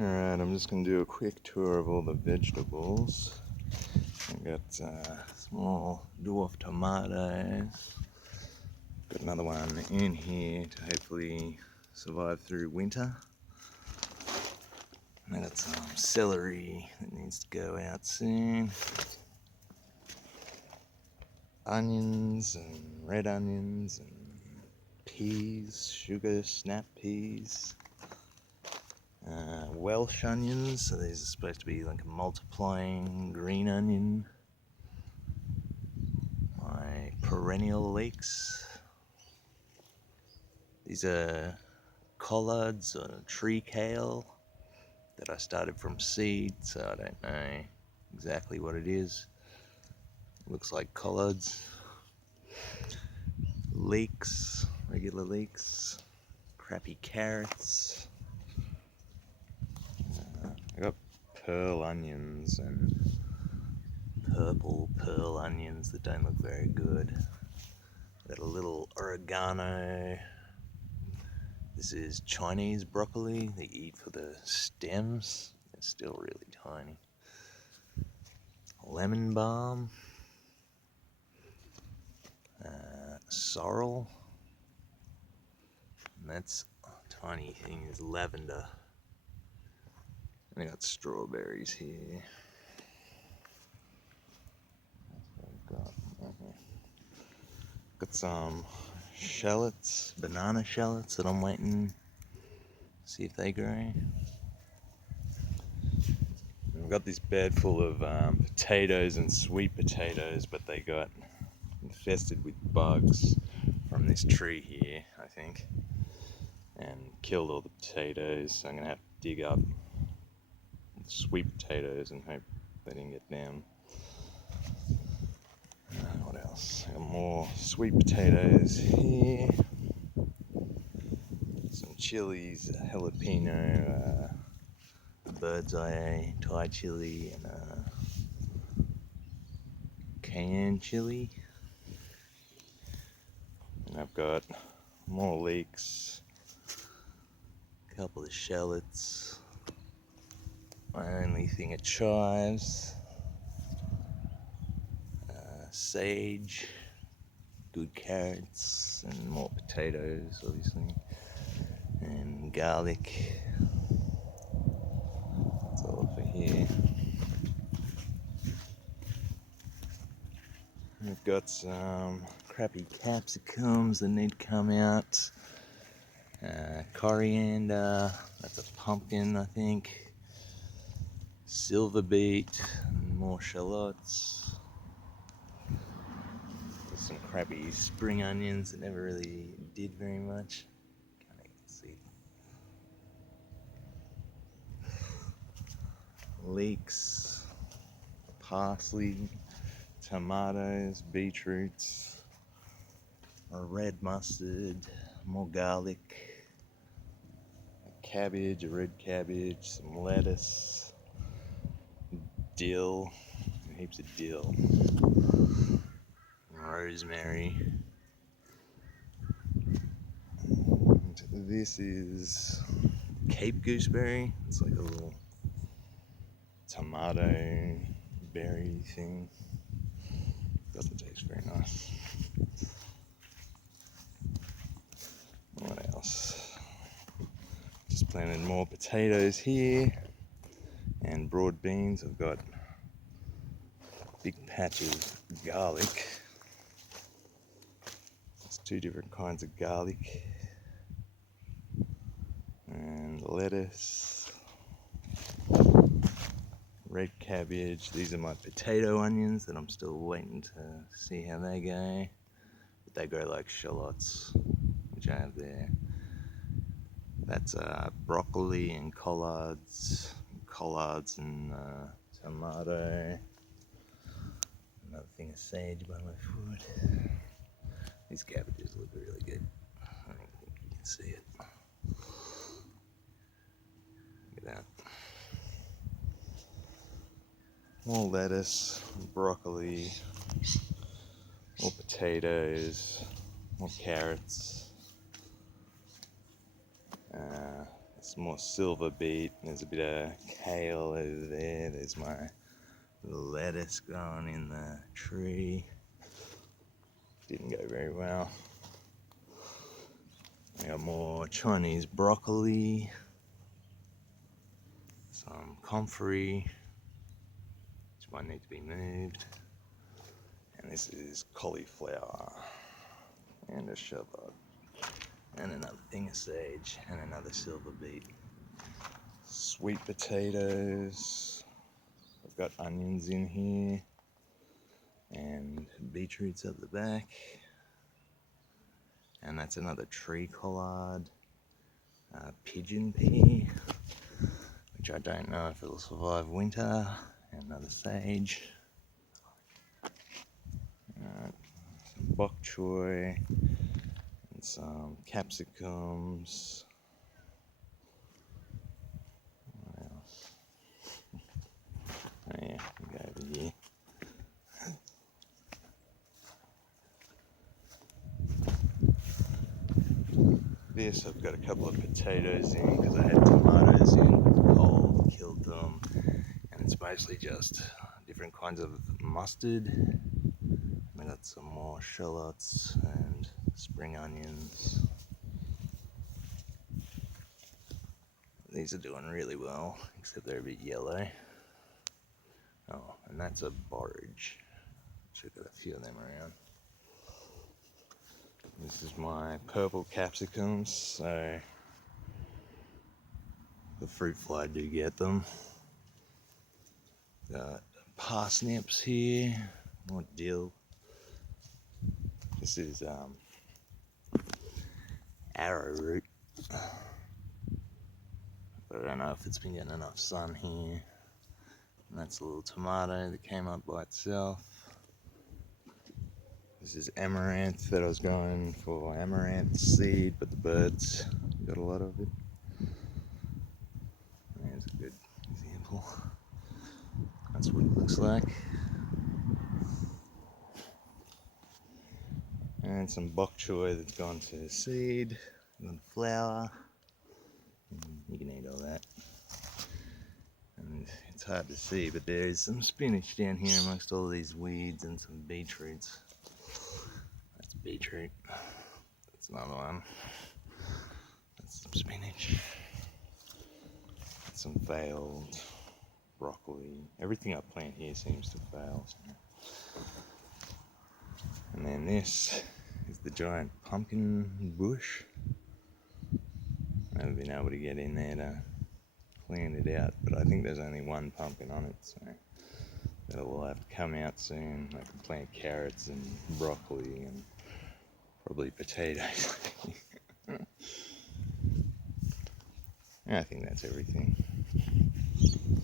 Alright, I'm just going to do a quick tour of all the vegetables. I've got small dwarf tomatoes. Got another one in here to hopefully survive through winter. And I got some celery that needs to go out soon. Onions and red onions and peas, sugar snap peas. Welsh onions, so these are supposed to be like a multiplying green onion. My Perennial Leeks. These are collards or tree kale that I started from seed, so I don't know exactly what it is. Looks like collards. Leeks, regular leeks. Crappy carrots. I got pearl onions and purple pearl onions that don't look very good. Got a little oregano. This is Chinese broccoli they eat for the stems. It's still really tiny. Lemon balm. Sorrel. And that's tiny thing is lavender. And I got strawberries here. Got some shallots, banana shallots that I'm waiting to see if they grow. We've got this bed full of potatoes and sweet potatoes, but they got infested with bugs from this tree here, I think, and killed all the potatoes. So I'm gonna have to dig up sweet potatoes and hope they didn't get them. What else? I got more sweet potatoes here. Some chilies, jalapeno, bird's eye, Thai chili, and cayenne chili. And I've got more leeks, a couple of shallots, my only thing of chives, sage, good carrots, and more potatoes, obviously, and garlic. That's all for here. We've got some crappy capsicums that need to come out. Coriander, that's a pumpkin, I think. Silver beet, more shallots. There's some crappy spring onions that never really did very much. Can't even see. Leeks, parsley, tomatoes, beetroots, a red mustard, more garlic, a cabbage, a red cabbage, some lettuce, dill, heaps of dill, rosemary. And this is Cape gooseberry. It's like a little tomato berry thing. Doesn't taste very nice. What else? Just planted more potatoes here and broad beans. I've got a big patch of garlic. There's two different kinds of garlic. And lettuce. Red cabbage. These are my potato onions that I'm still waiting to see how they go. But they grow like shallots, which I have there. That's broccoli and collards and tomato. Another thing of sage by my foot. These cabbages look really good. I don't think you can see it. Look at that. More lettuce, broccoli, more potatoes, more carrots. Some more silver beet. There's a bit of kale over there. There's my lettuce growing in the tree. Didn't go very well. I got more Chinese broccoli, some comfrey, which might need to be moved, and this is cauliflower, and a shallot, and another thing of sage, and another silver beet. Sweet potatoes. I've got onions in here, and beetroots at the back. And that's another tree collard, pigeon pea, which I don't know if it'll survive winter, and another sage. Some bok choy, and some capsicums. What else? Oh yeah, we go over here. This, I've got a couple of potatoes in because I had tomatoes in. Cold killed them, and it's mostly just different kinds of mustard. I got some more shallots and spring onions. These are doing really well, except they're a bit yellow. Oh, and that's a borage. I've got a few of them around. This is my purple capsicums, so the fruit fly do get them. Got parsnips here, more dill. This is arrowroot. But I don't know if it's been getting enough sun here. And that's a little tomato that came up by itself. This is amaranth that I was going for amaranth seed, but the birds got a lot of it. There's a good example. That's what it looks like. And some bok choy that's gone to seed, gone to flower. You can eat all that. And it's hard to see, but there is some spinach down here amongst all these weeds and some beetroots. That's beetroot. That's another one. That's some spinach. Some failed broccoli. Everything I plant here seems to fail. So. And then this is the giant pumpkin bush. I haven't been able to get in there to clean it out, but I think there's only one pumpkin on it, so that will have to come out soon. I can plant carrots and broccoli and probably potatoes. I think that's everything.